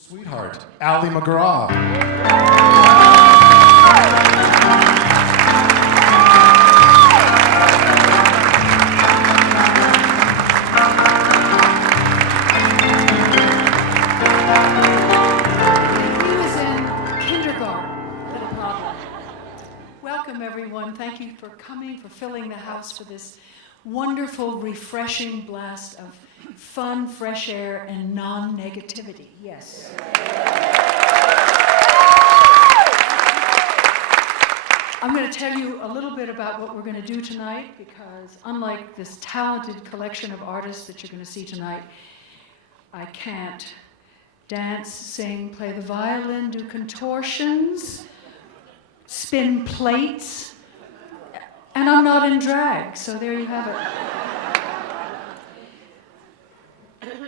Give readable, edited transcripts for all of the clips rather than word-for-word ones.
Sweetheart, Ally McGraw. He was in kindergarten, little problem. Welcome, everyone. Thank you for coming, for filling the house for this wonderful, refreshing blast of fun, fresh air, and non-negativity. Yes. I'm going to tell you a little bit about what we're going to do tonight, because unlike this talented collection of artists that you're going to see tonight, I can't dance, sing, play the violin, do contortions, spin plates, and I'm not in drag, so there you have it.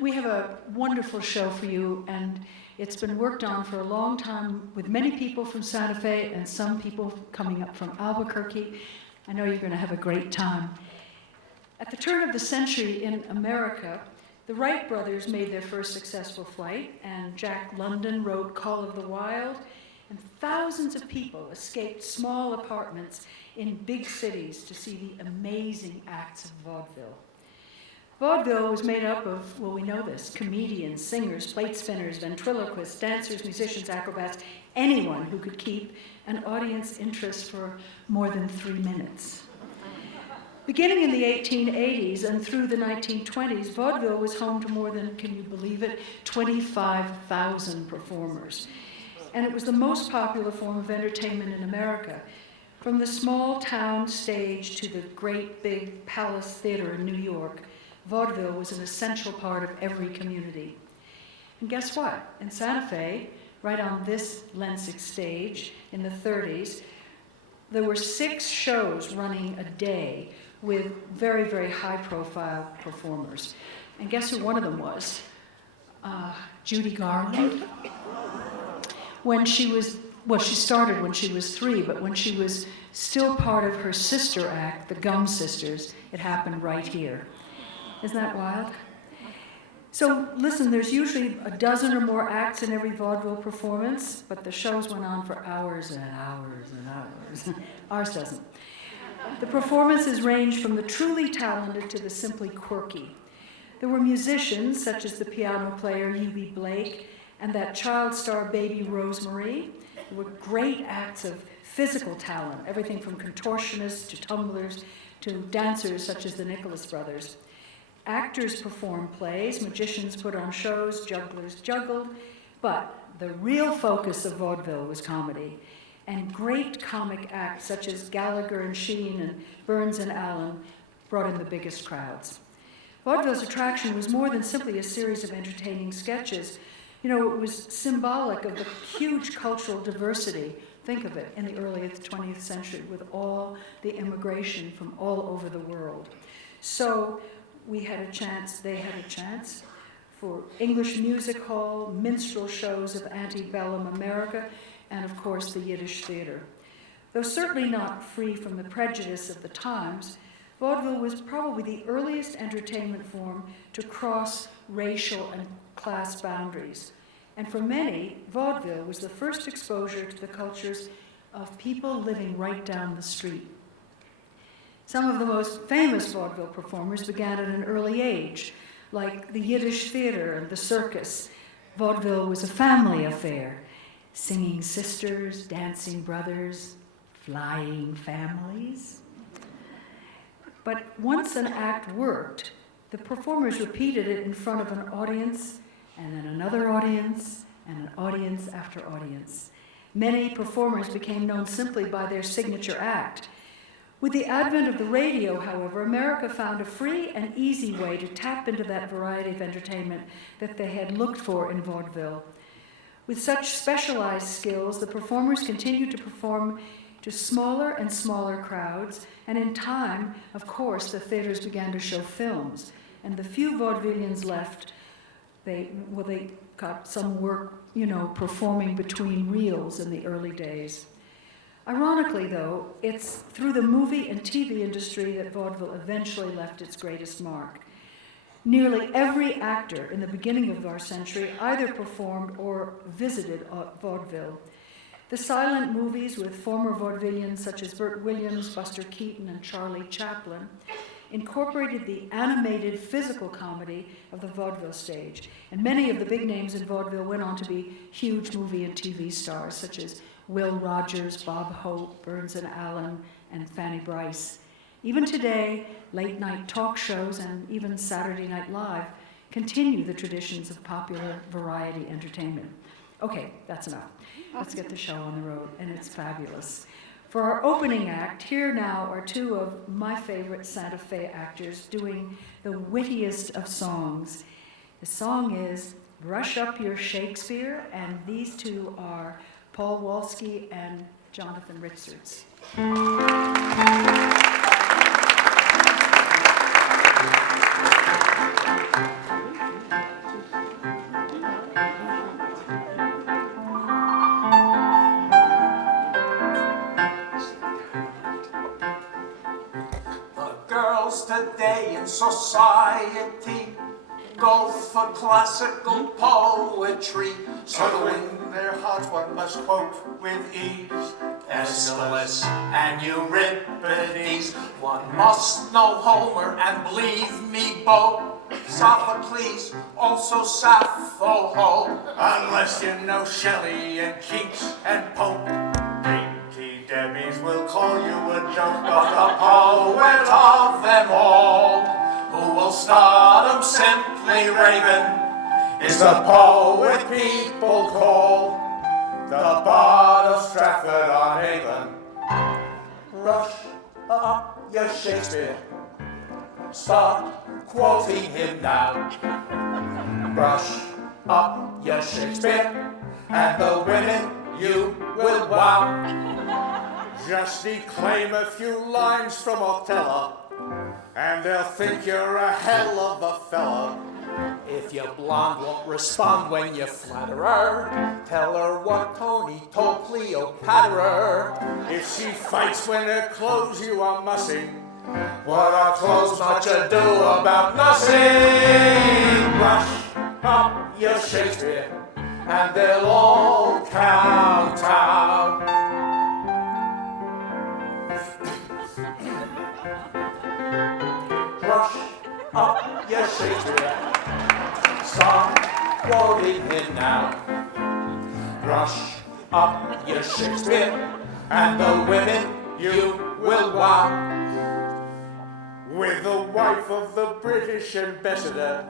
We have a wonderful show for you, and it's been worked on for a long time with many people from Santa Fe and some people coming up from Albuquerque. I know you're going to have a great time. At the turn of the century in America, the Wright brothers made their first successful flight, and Jack London wrote Call of the Wild, and thousands of people escaped small apartments in big cities to see the amazing acts of vaudeville. Vaudeville was made up of, well, we know this, comedians, singers, plate spinners, ventriloquists, dancers, musicians, acrobats, anyone who could keep an audience interest for more than 3 minutes. Beginning in the 1880s and through the 1920s, vaudeville was home to more than, can you believe it, 25,000 performers. And it was the most popular form of entertainment in America. From the small town stage to the great big Palace Theater in New York, vaudeville was an essential part of every community. And guess what? In Santa Fe, right on this Lensic stage in the 30s, there were 6 shows running a day with very, very high-profile performers. And guess who one of them was? Judy Garland. When she was, well, she started when she was 3, but when she was still part of her sister act, the Gum Sisters, it happened right here. Isn't that wild? So listen, there's usually a dozen or more acts in every vaudeville performance, but the shows went on for hours and hours and hours. Ours doesn't. The performances range from the truly talented to the simply quirky. There were musicians, such as the piano player Hubie Blake and that child star baby Rosemary. There were great acts of physical talent, everything from contortionists to tumblers to dancers such as the Nicholas Brothers. Actors performed plays, magicians put on shows, jugglers juggled, but the real focus of vaudeville was comedy. And great comic acts such as Gallagher and Sheen and Burns and Allen brought in the biggest crowds. Vaudeville's attraction was more than simply a series of entertaining sketches. You know, it was symbolic of the huge cultural diversity, think of it, in the early 20th century with all the immigration from all over the world. So we had a chance, they had a chance for English music hall, minstrel shows of antebellum America, and of course the Yiddish theater. Though certainly not free from the prejudice of the times, vaudeville was probably the earliest entertainment form to cross racial and class boundaries. And for many, vaudeville was the first exposure to the cultures of people living right down the street. Some of the most famous vaudeville performers began at an early age, like the Yiddish theater and the circus. Vaudeville was a family affair. Singing sisters, dancing brothers, flying families. But once an act worked, the performers repeated it in front of an audience, and then another audience, and an audience after audience. Many performers became known simply by their signature act. With the advent of the radio, however, America found a free and easy way to tap into that variety of entertainment that they had looked for in vaudeville. With such specialized skills, the performers continued to perform to smaller and smaller crowds, and in time, of course, the theaters began to show films. And the few vaudevillians left, they got some work, performing between reels in the early days. Ironically, though, it's through the movie and TV industry that vaudeville eventually left its greatest mark. Nearly every actor in the beginning of our century either performed or visited vaudeville. The silent movies with former vaudevillians such as Burt Williams, Buster Keaton, and Charlie Chaplin incorporated the animated physical comedy of the vaudeville stage. And many of the big names in vaudeville went on to be huge movie and TV stars, such as Will Rogers, Bob Hope, Burns and Allen, and Fanny Brice. Even today, late-night talk shows and even Saturday Night Live continue the traditions of popular variety entertainment. Okay, that's enough. Let's get the show on the road, and it's fabulous. For our opening act, here now are two of my favorite Santa Fe actors doing the wittiest of songs. The song is Brush Up Your Shakespeare, and these two are Paul Walski and Jonathan Richards. Today in society go for classical poetry, so to win their hearts one must quote with ease Aeschylus and Euripides. One must know Homer and believe me both, Sophocles, also Sappho, unless you know Shelley and Keats and Pope. Dainty Debbie's will call you a joke, but the poet of them all, who will start 'em simply raving, is the poet people call the Bard of Stratford-on-Avon. Brush up your Shakespeare, start quoting him now. Brush up your Shakespeare, and the women you will wow. Just declaim a few lines from Othello, and they'll think you're a hell of a fellow. If your blonde won't respond when you flatter her, tell her what Tony told Cleopatra. If she fights when her clothes you are mussing, what are clothes much ado about nothing? Brush up your Shakespeare, and they'll all kowtow. Brush up your Shakespeare, start quoting him now. Brush up your Shakespeare, and the women you will wow. With the wife of the British ambassador,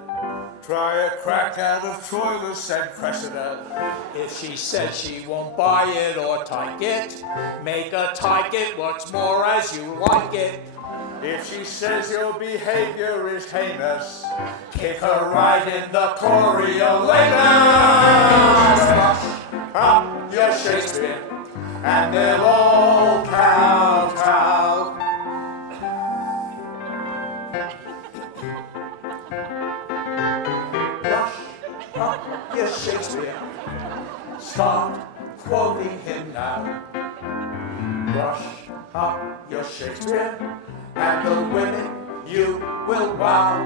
try a crack out of Troilus and Cressida. If she says she won't buy it or take it, make her take it what's more as you like it. If she says your behavior is heinous, kick her right in the Coriolanus. Brush up your Shakespeare, and they'll all kowtow. Brush up your Shakespeare, start quoting him now. Brush up your Shakespeare, and the women you will wow.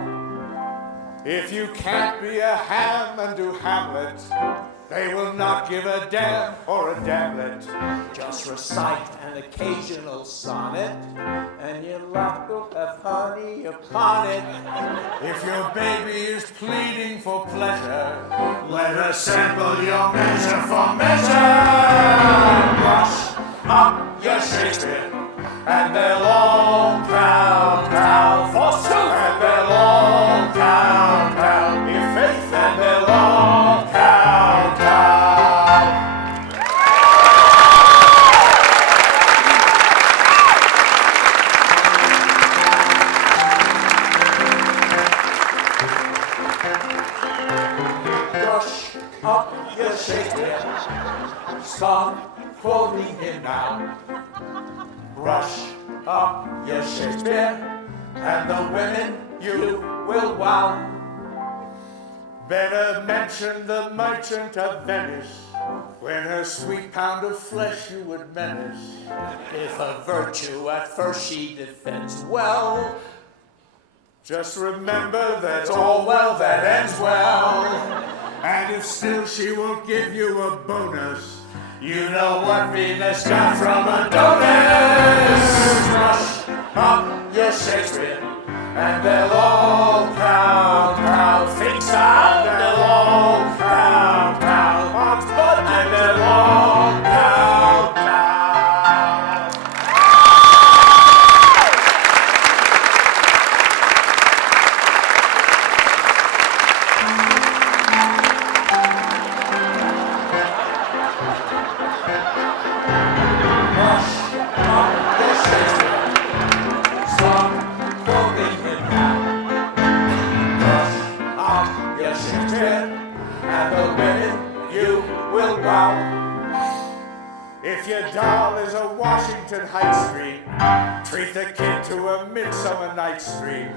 If you can't be a ham and do Hamlet, they will not give a damn or a damlet. Just recite an occasional sonnet, and your luck will have honey upon it. If your baby is pleading for pleasure, let her sample your measure for measure. Brush up your Shakespeare, and they'll all kowtow, forsooth, and they'll all kowtow, in faith, and they'll all kowtow. Brush up your Shakespeare, start quoting him now. Brush up your Shakespeare, and the women you will wow. Better mention the merchant of Venice, when her sweet pound of flesh you would menace. If a virtue at first she defends well, Just remember that all well that ends well. And if still she won't give you a bonus, you know what Venus got from Adonis. Rush up your Shakespeare, and they'll all crowd. Think sound, they'll all crowd. And they'll all crowd. If your doll is a Washington Heights dream, treat the kid to a Midsummer Night's Dream.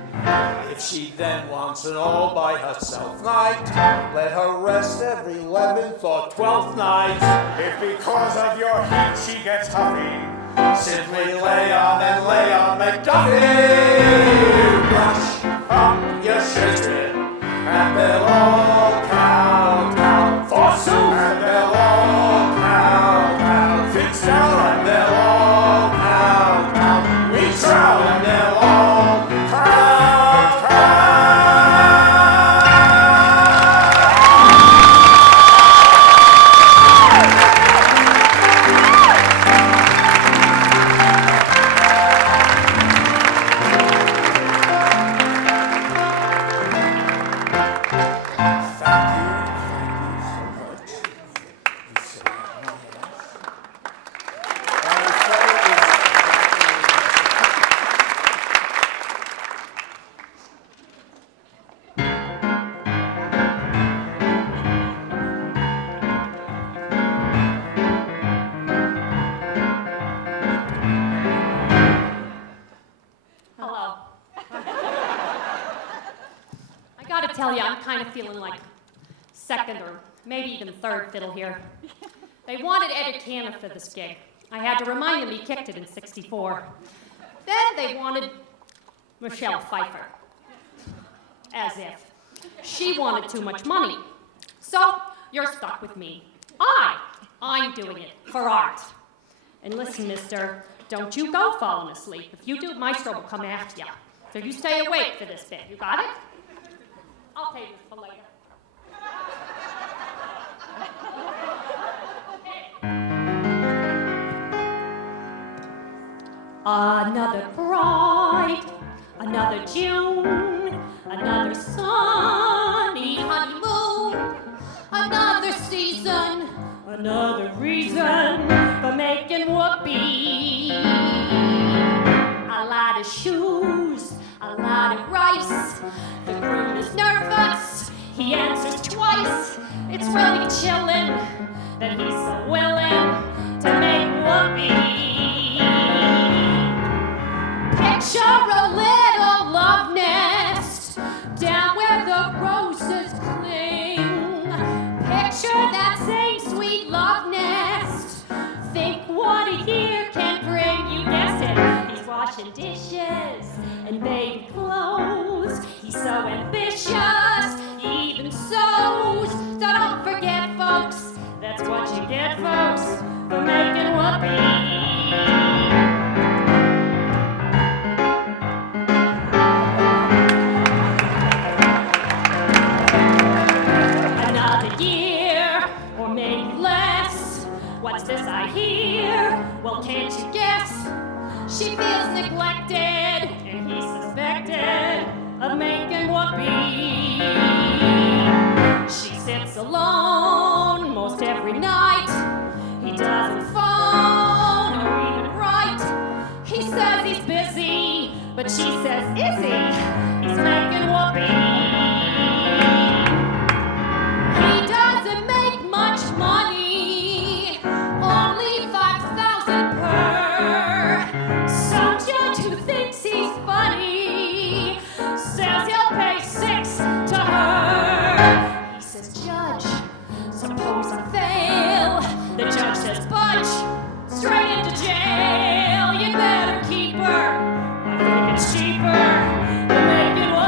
If she then wants an all by herself night, let her rest every 11th or 12th night. If because of your heat she gets huffy, simply lay on McDuffie. Brush up your Shakespeare, and they'll all count, forsooth, and they'll all count, fix down, and they'll all count, we trow, and they'll all count. Feeling like second or maybe even third fiddle here. They wanted Eddie Canna for this gig. I had to remind them he kicked it in '64. Then they wanted Michelle Pfeiffer. As if. She wanted too much money. So you're stuck with me. I'm doing it for art. And listen, mister, don't you go falling asleep. If you do, Maestro will come after you. So you stay awake for this bit. You got it? I'll tell you this for later. Another bride, another June, another sunny honeymoon, another season, another reason for making whoopee. A lot of shoes, a lot of rice. The groom is nervous, he answers twice. It's really chillin' that he's so willing to make whoopee. Picture a little love nest down where the roses cling. Picture that same sweet love nest. Think what a year can bring. You guessed it, he's washing dishes and baby clothes. He's so ambitious, he even sews. So don't forget, folks, that's what you get, folks, for making whoopee. Another year, or maybe less. What's this I hear? Well, can't you guess? She feels neglected, and he's suspected of making whoopee. She sits alone most every night. He doesn't phone or even write. He says he's busy, but she says, is he? He's making whoopee. He doesn't make much money, only 5,000 per. Some judge who thinks he's funny says he'll pay 6 to her. He says, Judge, suppose I fail. The judge says, budge, straight into jail. You better keep her. I think it's cheaper than making one.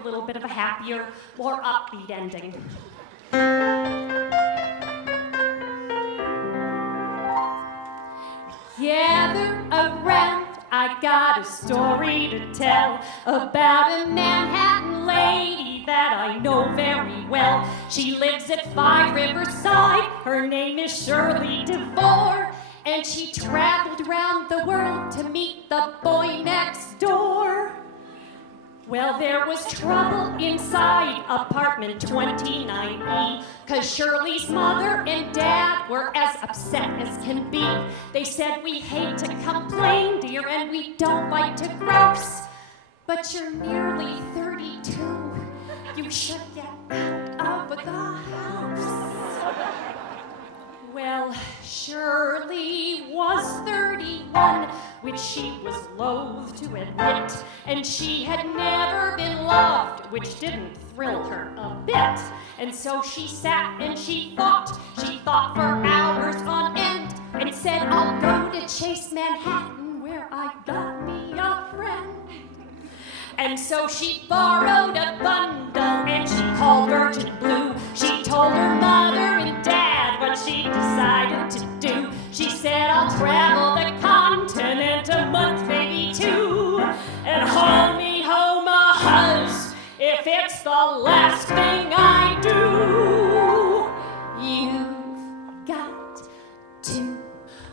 a little bit of a happier, more upbeat ending. Gather around, I got a story to tell about a Manhattan lady that I know very well. She lives at 5 Riverside, her name is Shirley DeVore, and she traveled around the world to meet the boy next door. Well, there was trouble inside apartment 29E, 'cause Shirley's mother and dad were as upset as can be. They said, "We hate to complain, dear, and we don't like to grouse, but you're nearly 32. You should get out of the house." Well, Shirley was 31, which she was loath to admit, and she had never been loved, which didn't thrill her a bit. And so she sat and she thought for hours on end, and said, "I'll go to Chase Manhattan, where I got me a friend." And so she borrowed a bundle and she called Virgin Blue. She told her mother and dad what she decided to do. She said, "I'll travel the continent a month, maybe 2, and haul me home a huzz if it's the last thing I do." You've got to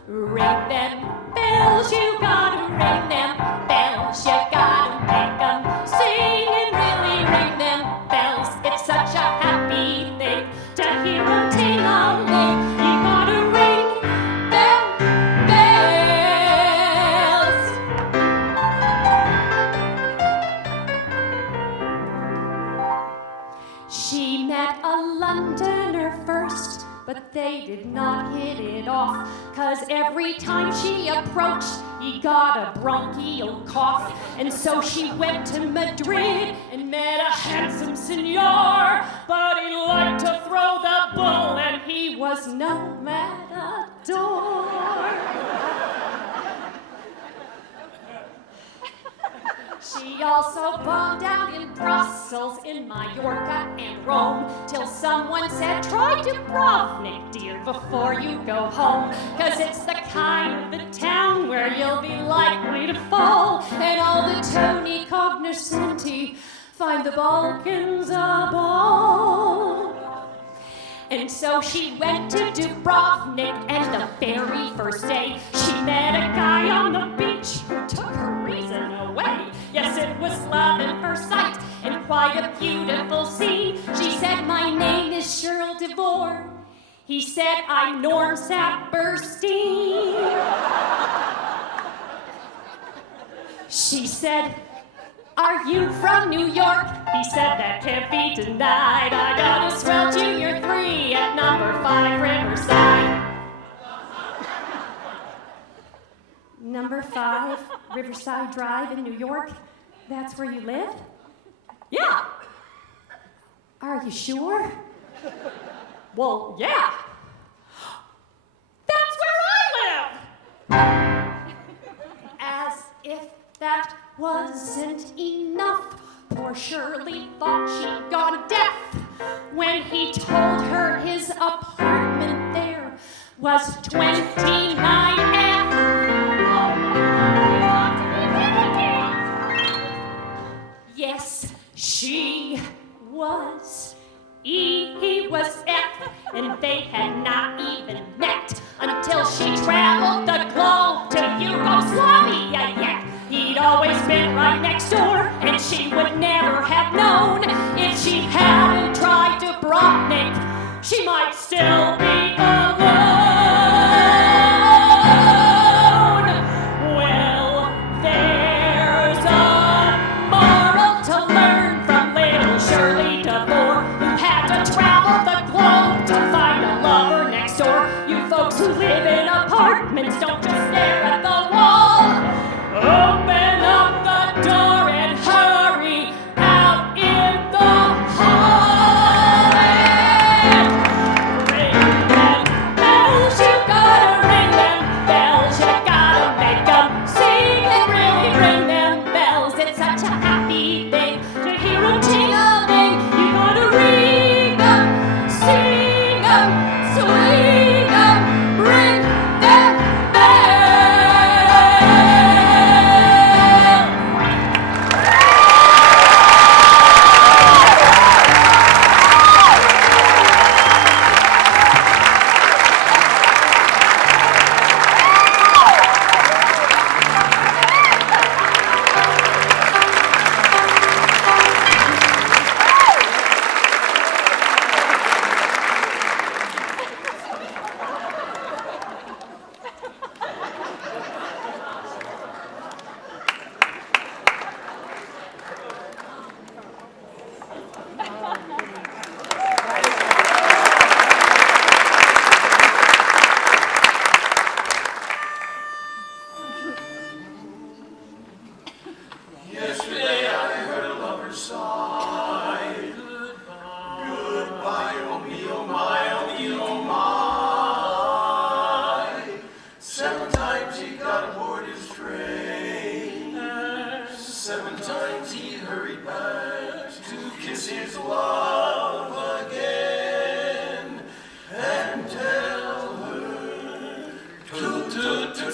ring them bells, you gotta ring them bells, you gotta make them sing and really ring them bells. It's such a happy thing to hear them ting-a-ling. You gotta ring them bells. She met a Londoner first, but they did not hit it off, 'cause every time she approached, he got a bronchial cough. And so she went to Madrid and met a handsome senor, but he liked to throw the bull and he was no matador. She also bombed out in Brussels, in Mallorca and Rome, till someone said, "Try Dubrovnik, dear, before you go home, 'cause it's the kind of a town where you'll be likely to fall, and all the Tony cognoscenti find the Balkans a ball." And so she went to Dubrovnik, and the very first day she met a guy on the beach who took her reason away. Yes, it was love at first sight, and quite a beautiful scene. She said, "My name is Shirley DeVore." He said, "I'm Norm Saperstein." She said, "Are you from New York?" He said, "That can't be denied. I got a swell Junior 3 at number 5 Riverside." Number 5 Riverside Drive in New York? That's where you live? Yeah. Are you sure? Well, yeah. That's where I live! As if that wasn't enough, poor Shirley thought she'd gone deaf when he told her his apartment there was 29F. Yes, she was E, he was F, and they had not even met until she traveled the globe to Yugoslavia. Yet he'd always been right next door, and she would never have known if she hadn't tried Dubrovnik. She might still be alone. Well, there's a moral to learn from little Shirley DeVore, who had to travel the globe to find a lover next door. You folks who live in apartments, don't just stare at the wall. Open up the door and hurry out in the hall. And ring them bells, you gotta ring them bells, you gotta make them sing and really ring them bells. It's such a happy thing to hear them ting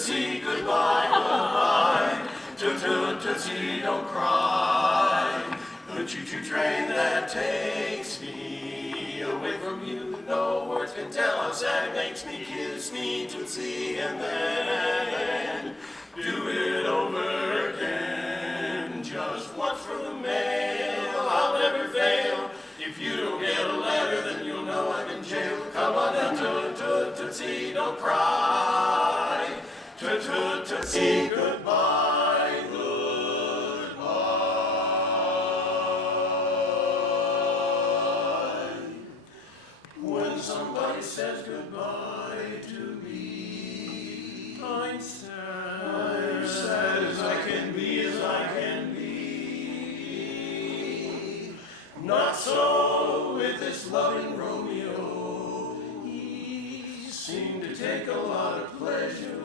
tootsie, goodbye, goodbye. Tootsie, don't cry. The choo-choo train that takes me away from you. No words can tell how sad it makes me. Kiss me, tootsie, and then do it over again. Just watch for the mail, I'll never fail. If you don't get a letter, then you'll know I'm in jail. Come on down, tootsie, don't cry. Tootsie, goodbye, goodbye. When somebody says goodbye to me, I'm sad as I can be, Not so with this loving Romeo. He seemed to take a lot of pleasure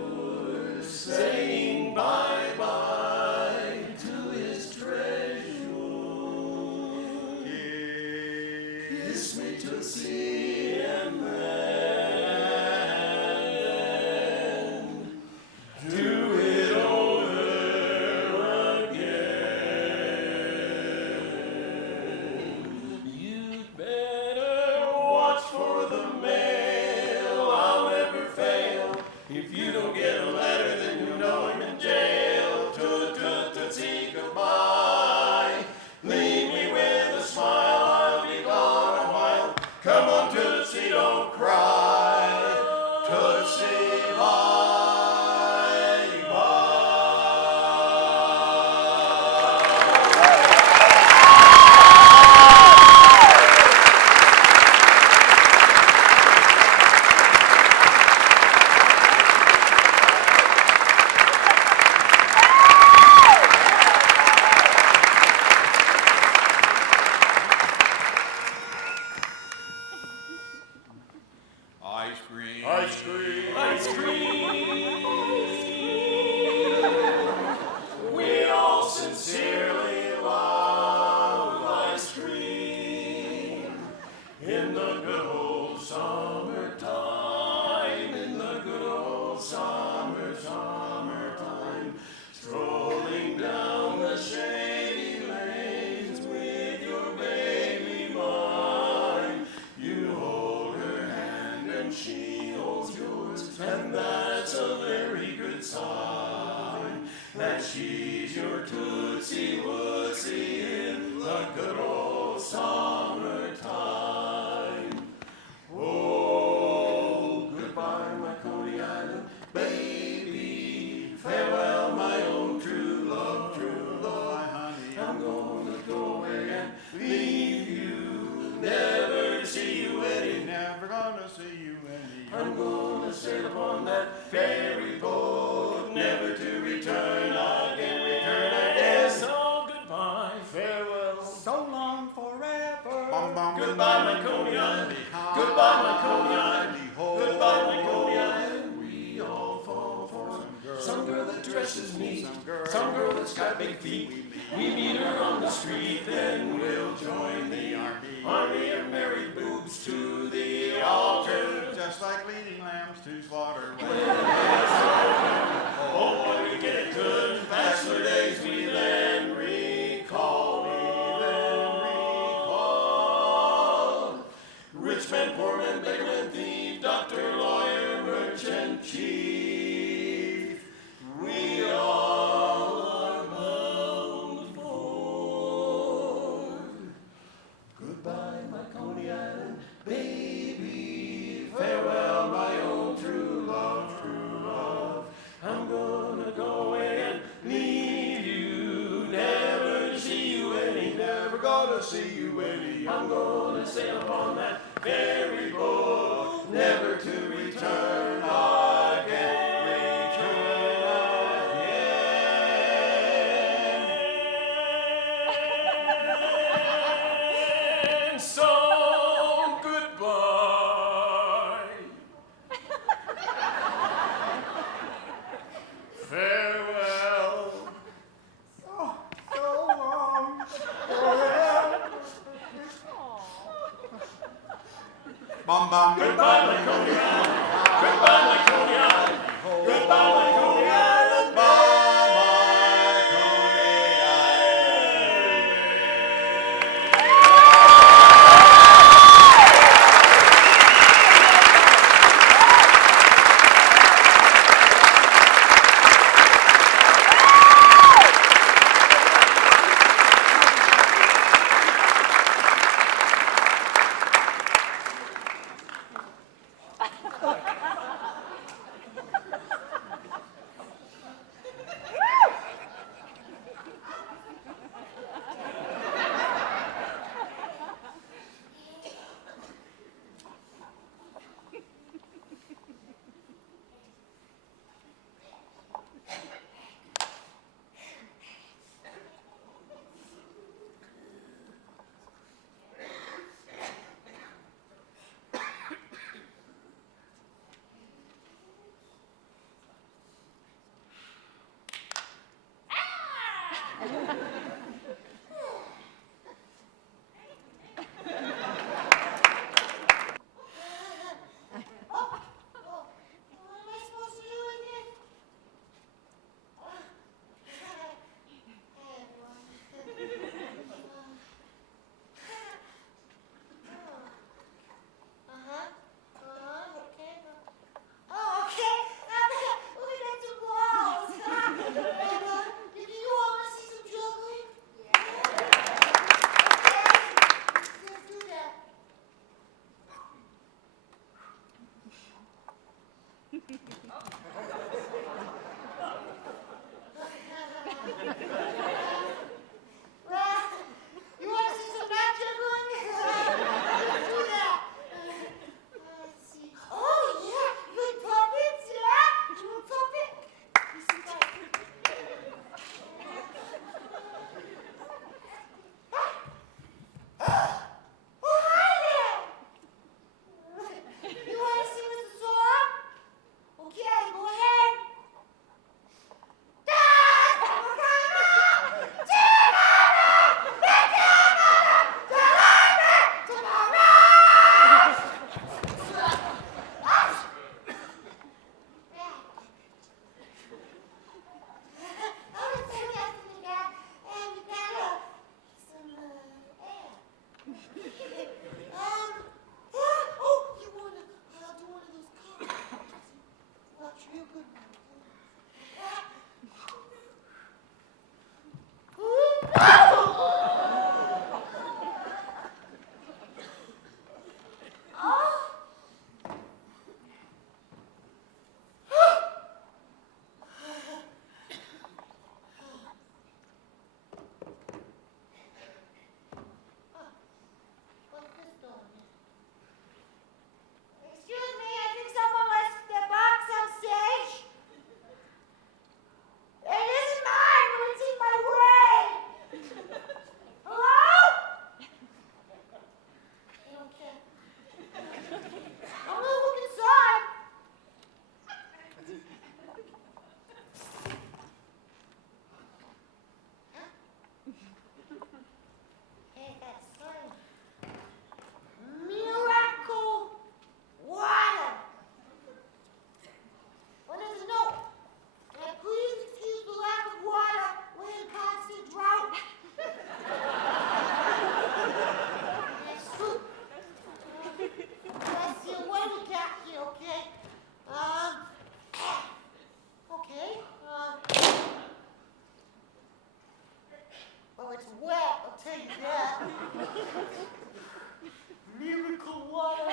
saying bye-bye to his treasure. Kiss me, tootsie, and then do it over again. You'd better watch for the mail, I'll never fail. If you don't get a letter, then you know I'm in jail. Tootsie, goodbye. Leave me with a smile, I'll be gone a while. Come on, Tootsie, don't cry. Tootsie, bye, bye. Ice cream. Ice cream. Ice cream. We all sincerely love ice cream. In the good old summertime, in the good old summertime, strolling down the shady lanes with your baby mine. You hold her hand and she holds yours, and that's a very good sign that she's your tootsie wootsie in the good old summertime. Oh, goodbye, my Coney Island baby. Farewell, my own true love, true love. I'm gonna go away and leave you, never to see you any. Never gonna see you any. I'm gonna sail upon that ferry boat, never to return again, So goodbye, farewell, so long, forever. Bum, bum. Goodbye, my Coney Island. Goodbye, my Coney Island. Goodbye, my Coney Island. We all fall for some girl that dresses neat, some girl that's got big feet. We meet her on the street, then we'll join the army of married boobs to the altar. Just like leading lambs to slaughter. Oh, when we get good bachelor days, we then recall. Rich man, poor man, beggar man, thief, doctor, lawyer, merchant, chief. We all are bound for. Goodbye, my Coney Island baby. Farewell, my own true love, true love. I'm gonna go away and leave you, never to see you any, never gonna see you any. I'm gonna sail upon that ferry boat, never to return again, So goodbye. Farewell. So long. Bum, bum. Goodbye, my Coney Island. Goodbye, my Coney Island. Goodbye, my Coney You want to see some back juggling? Let's do that. Let's see. Oh, yeah. You like puppets, yeah? You want a puppet? You see that? Oh, hi there. You want to sing us a song? Okay, go ahead. Excuse me, I think someone left their box on stage. It isn't mine, but it's in my way. Hello? Okay. I'm gonna look inside. Hey, that's fine. Miracle water. What is the note? Can I please excuse the lack of water? We're in constant drought. That's true. Let's see what do we got here, okay? Okay. Well, it's wet, I'll tell you that. Miracle water.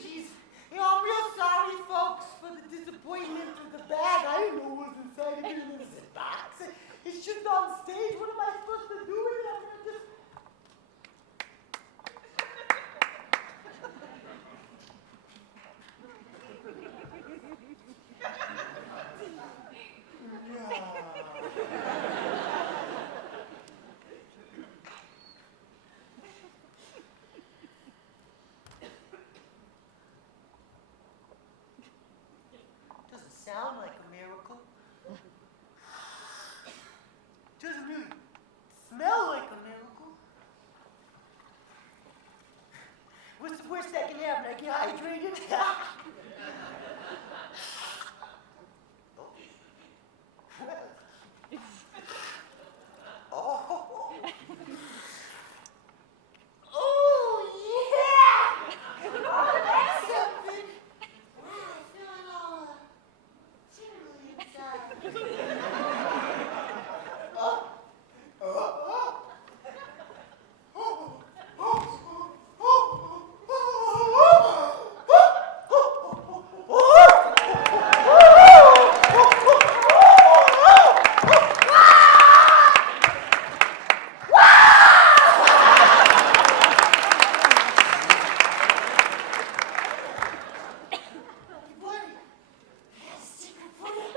Jeez. You know, I'm real sorry, folks, for the disappointment of the bag. I didn't know what was inside of it in this box. It's just on stage. What am I supposed to do with it? I'm gonna just... Doesn't sound like a miracle. Doesn't really smell like a miracle. What's the worst that can happen? I get hydrated? Oh. Oh, yeah! Oh, that's something. Wow, I'm feeling all tingly inside. Buddy, I have a secret for you.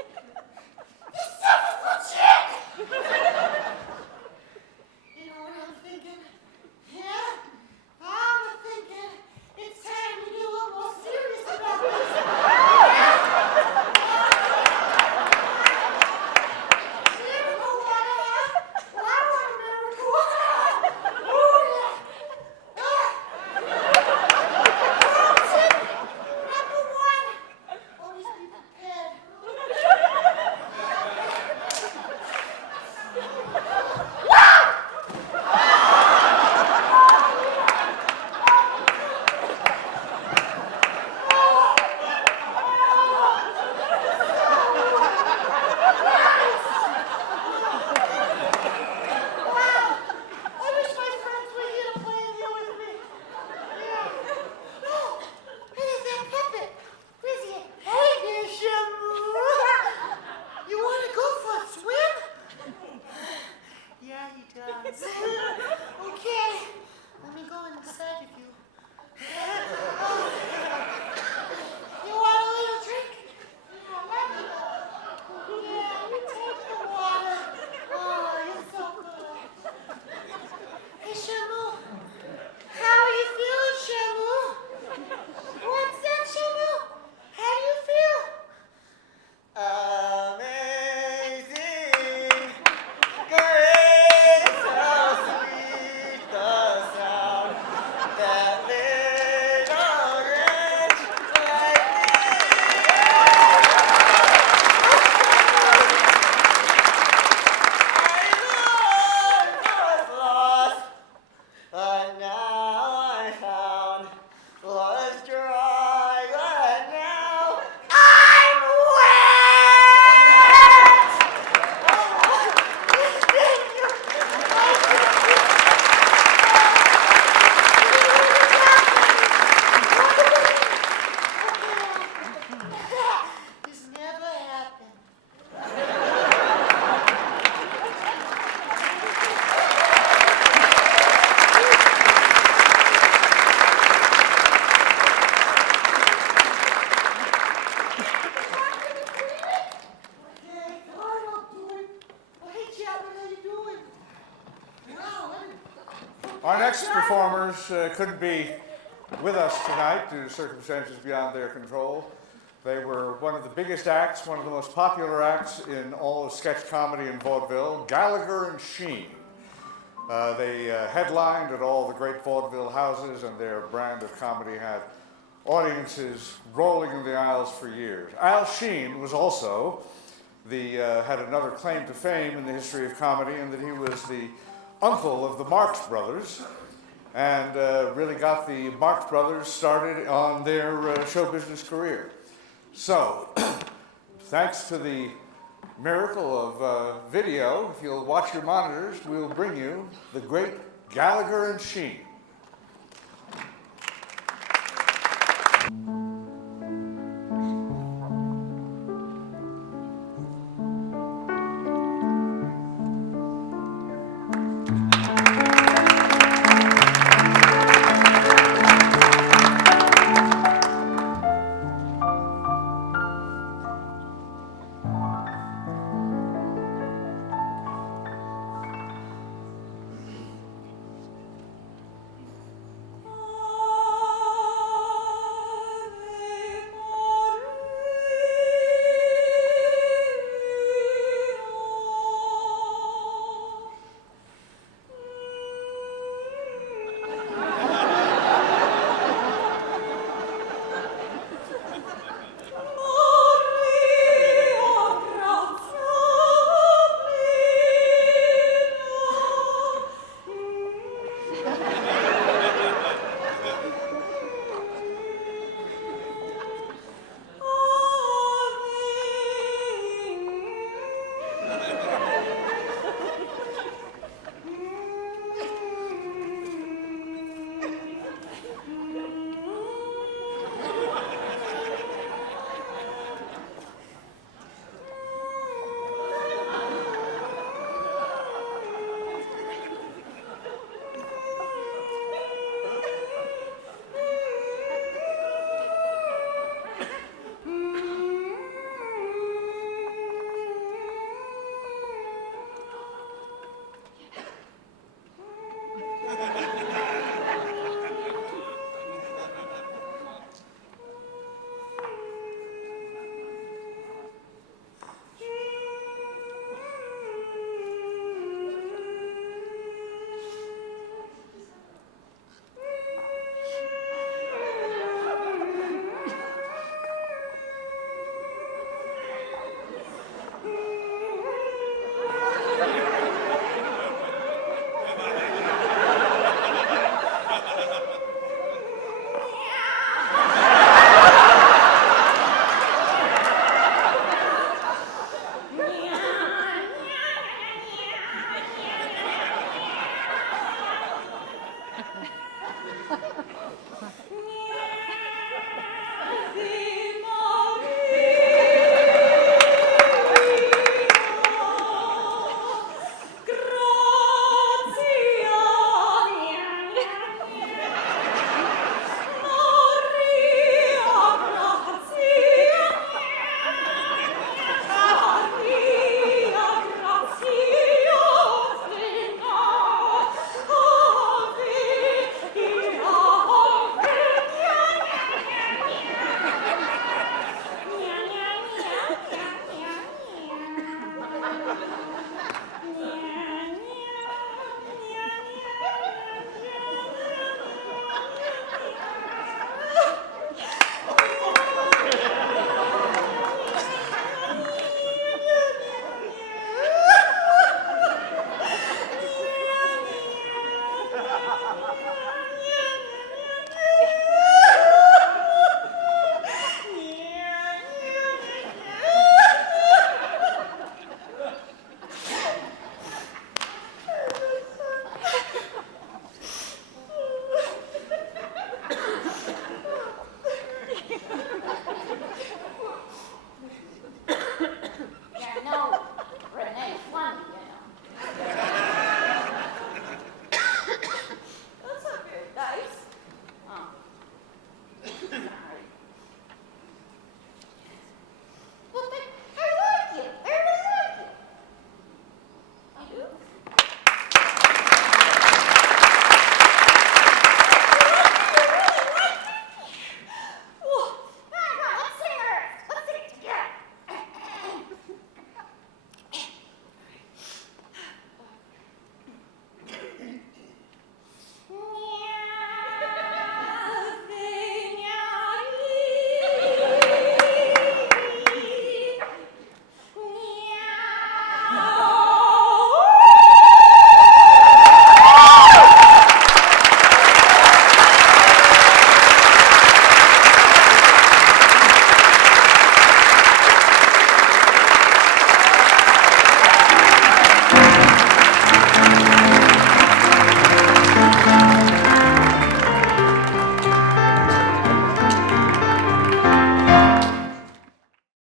Our next performers couldn't be with us tonight due to circumstances beyond their control. They were one of the biggest acts, one of the most popular acts in all of sketch comedy in vaudeville, Gallagher and Sheen. They headlined at all the great vaudeville houses, and their brand of comedy had audiences rolling in the aisles for years. Al Sheen was also had another claim to fame in the history of comedy, in that he was the uncle of the Marx Brothers, and really got the Marx Brothers started on their show business career. So, thanks to the miracle of video, if you'll watch your monitors, we'll bring you the great Gallagher and Sheen.